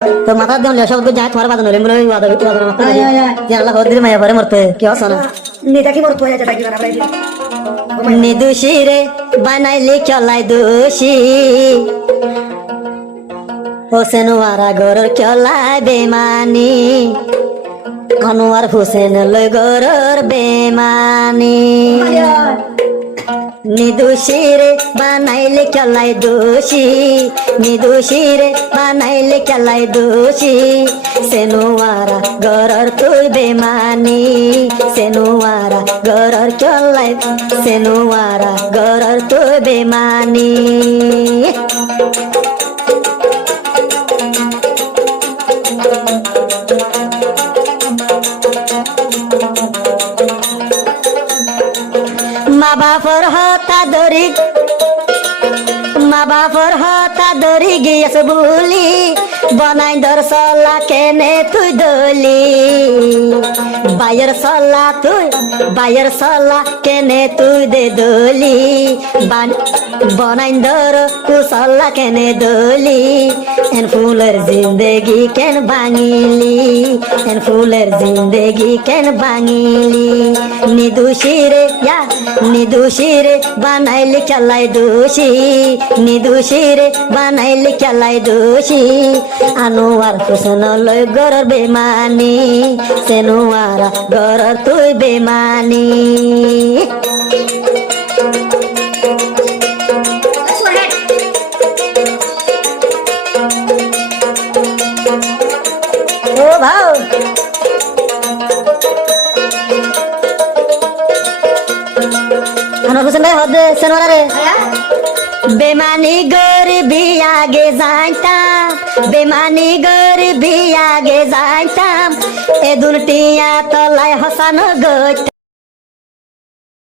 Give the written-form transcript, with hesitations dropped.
তো মাথা দেন সব যায় তোমার বাদন হলে বলে ওয়াদা ওয়াদা মাথা যে আল্লাহ হদ্দির মায়া পরে মরতে কি হসনা নেতা কি মরতো যায় কি বানা নিদুষী রে বানাইলি চলাই দোষী হোসেন ওয়ারা গরর চলাই বেমানি আনোয়ার হোসেন লই গরর বেমানি নিদুষী রে বানাইলে চলাই দোষী নিদুষী রে বানাইলে চলাই দোষী সেনুয়ারা গরর তুই বেমানি সেনুয়ারা গরর চলাই সেনুয়ারা গরর তুই বেমানি মা বাপর হতা দরি মা বাপর হতা দরি গিয়েছ বুলি বনাই দর সলা কেনে তুই দলি বাইয়ের সলা কেনে তুই দে দলি বনাই দর কুসলা কেনে দলি এন ফুলের জিন্দেগি কেন ভাঙিলি এন ফুলের জিন্দেগি কেন ভাঙিলি নিদুষী রে নিদুষী রে বানাইলি চলাই দোষী নিদুষী রে বানাইলি চলাই দোষী আনোয়ার হোসেন লই গরর বেমানি সেনুয়ারা গরর তুই বেমানি ও ভাও আনোয়ার হোসেন ভাই হদে সেনুয়ারা রে বেমানি গরিবি আগে যাইতাম বেমানি গরিবি আগে যাইতাম এ দুলটিয়া তলায় হসানো গইতাম